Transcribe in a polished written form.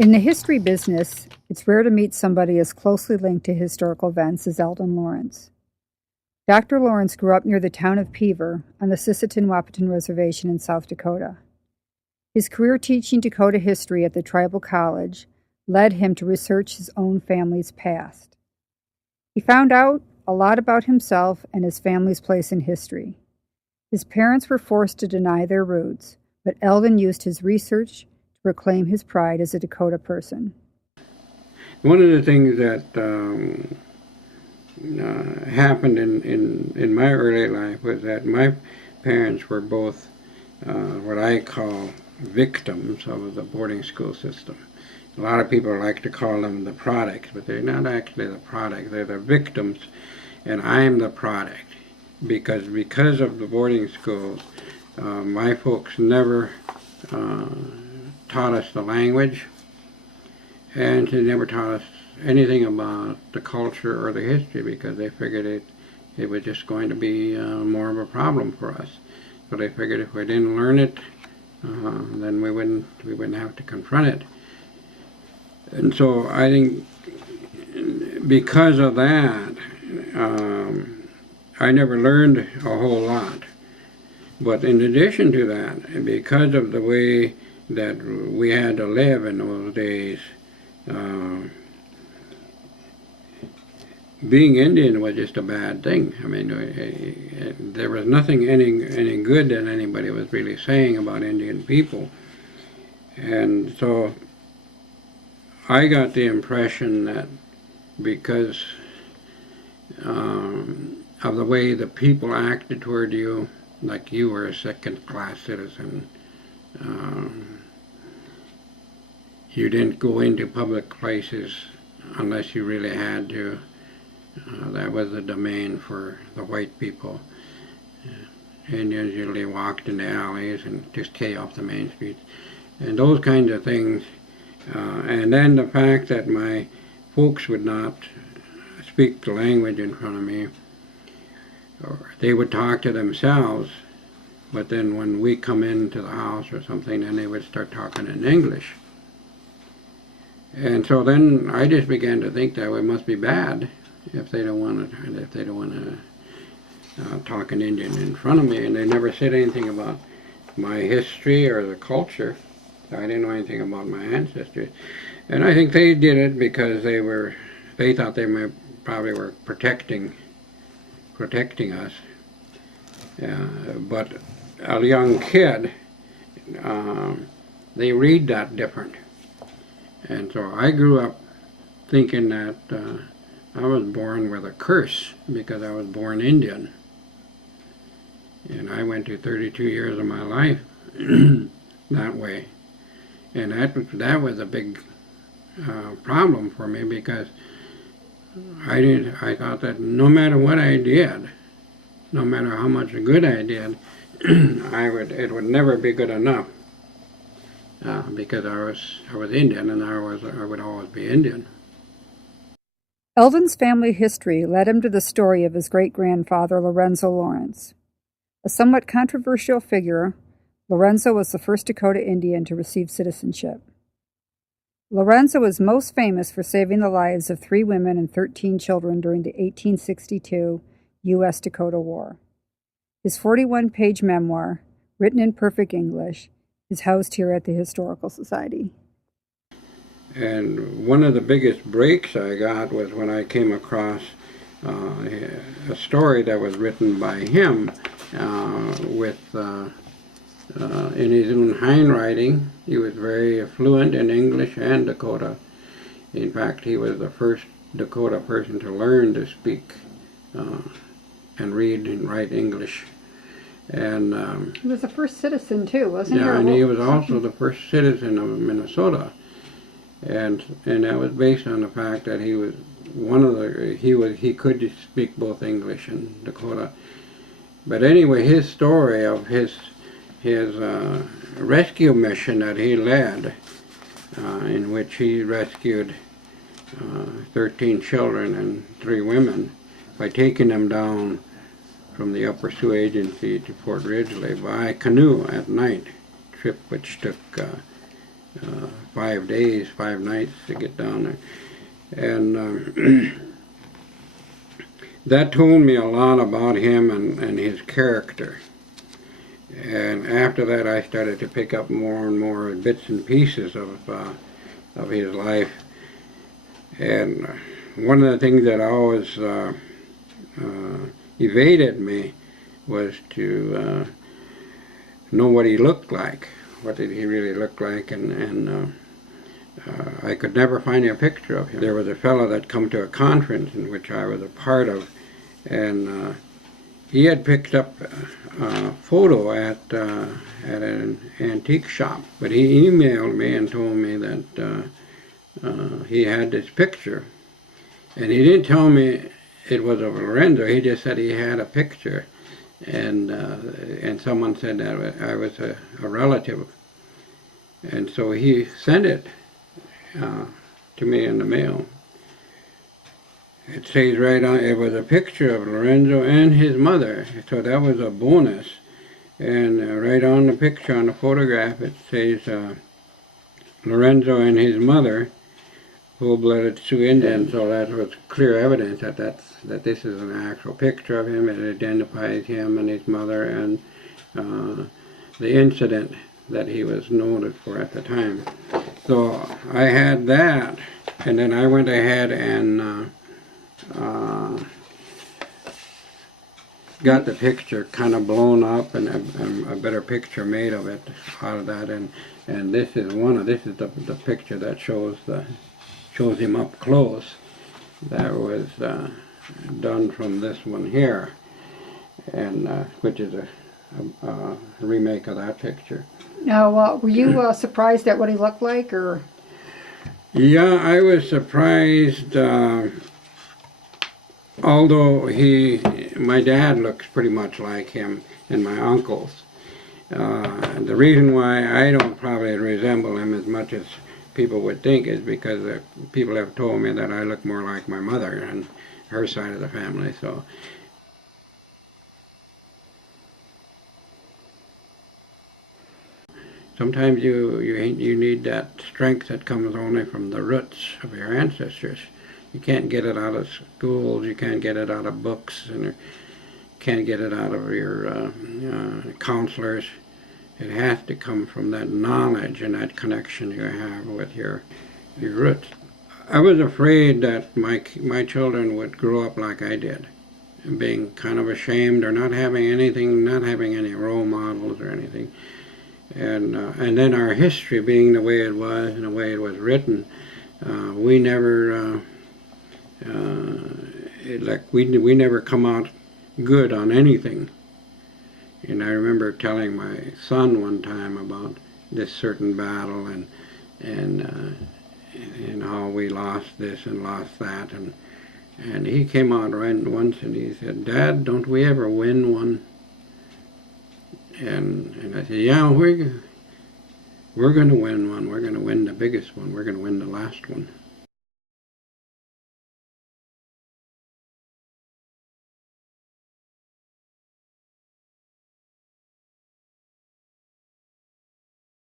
In the history business, it's rare to meet somebody as closely linked to historical events as Elden Lawrence. Dr. Lawrence grew up near the town of Peaver on the Sisseton-Wahpeton Reservation in South Dakota. His career teaching Dakota history at the tribal college led him to research his own family's past. He found out a lot about himself and his family's place in history. His parents were forced to deny their roots, but Elden used his research to reclaim his pride as a Dakota person. One of the things that happened in my early life was that my parents were both what I call victims of the boarding school system. A lot of people like to call them the products, but they're not actually the product. They're the victims, and I'm the product. Because of the boarding schools, my folks never taught us the language, and they never taught us anything about the culture or the history, because they figured it was just going to be more of a problem for us. So they figured if we didn't learn it, then we wouldn't have to confront it. And so I think because of that, I never learned a whole lot. But in addition to that, because of the way that we had to live in those days, being Indian was just a bad thing. I mean, there was nothing any good that anybody was really saying about Indian people. And so I got the impression that because of the way the people acted toward you, like you were a second-class citizen, you didn't go into public places unless you really had to. That was the domain for the white people. Indians usually walked in the alleys and just stay off the main streets, and those kinds of things. And then the fact that my folks would not speak the language in front of me, or they would talk to themselves, but then when we come into the house or something, then they would start talking in English. And so then I just began to think that it must be bad if they don't want to talk in Indian in front of me. And they never said anything about my history or the culture. I didn't know anything about my ancestors. And I think they did it because they thought they probably were protecting us. But a young kid, they read that different. And so I grew up thinking that I was born with a curse because I was born Indian. And I went to 32 years of my life that way. And that was a big problem for me, because I thought that no matter what I did, no matter how much good I did, it would never be good enough, because I was Indian, and I would always be Indian. Elden's family history led him to the story of his great-grandfather, Lorenzo Lawrence. A somewhat controversial figure, Lorenzo was the first Dakota Indian to receive citizenship. Lorenzo is most famous for saving the lives of 3 women and 13 children during the 1862 U.S. Dakota War. His 41-page memoir, written in perfect English, is housed here at the Historical Society. And one of the biggest breaks I got was when I came across a story that was written by him in his own handwriting. He was very fluent in English and Dakota. In fact, he was the first Dakota person to learn to speak and read and write English. And he was the first citizen too, wasn't he? Yeah, and he was also the first citizen of Minnesota. And that was based on the fact that he was he could speak both English and Dakota. But anyway, his story of his rescue mission that he led, in which he rescued 13 children and 3 women by taking them down from the Upper Sioux Agency to Fort Ridgely by canoe at night, trip which took 5 days, 5 nights to get down there. And that told me a lot about him and his character. And after that, I started to pick up more and more bits and pieces of his life. And one of the things that always evaded me was to know what he looked like. What did he really look like? And I could never find a picture of him. There was a fellow that come to a conference in which I was a part of, and he had picked up a photo at an antique shop. But he emailed me and told me that he had this picture. And he didn't tell me it was of Lorenzo. He just said he had a picture. And someone said that I was a relative. And so he sent it to me in the mail. It says right on, it was a picture of Lorenzo and his mother, so that was a bonus. And right on the picture, on the photograph, it says Lorenzo and his mother, full-blooded Sioux Indian. So that was clear evidence that this is an actual picture of him. It identifies him and his mother and the incident that he was noted for at the time. So I had that, and then I went ahead and got the picture kind of blown up and a better picture made of it out of that. And this is the picture that shows him up close. That was done from this one here, and which is a remake of that picture. Now, were you surprised at what he looked like, or? Yeah, I was surprised. Although my dad looks pretty much like him, and my uncles. The reason why I don't probably resemble him as much as people would think is because people have told me that I look more like my mother and her side of the family. So sometimes you need that strength that comes only from the roots of your ancestors. You can't get it out of schools, you can't get it out of books, and you can't get it out of your counselors. It has to come from that knowledge and that connection you have with your roots. I was afraid that my children would grow up like I did, being kind of ashamed or not having any role models or anything. And then our history being the way it was and the way it was written, we never we never come out good on anything. And I remember telling my son one time about this certain battle and how we lost this and lost that, and he came out right once and he said, "Dad, don't we ever win one?" And I said, "Yeah, we're going to win one. We're going to win the biggest one. We're going to win the last one."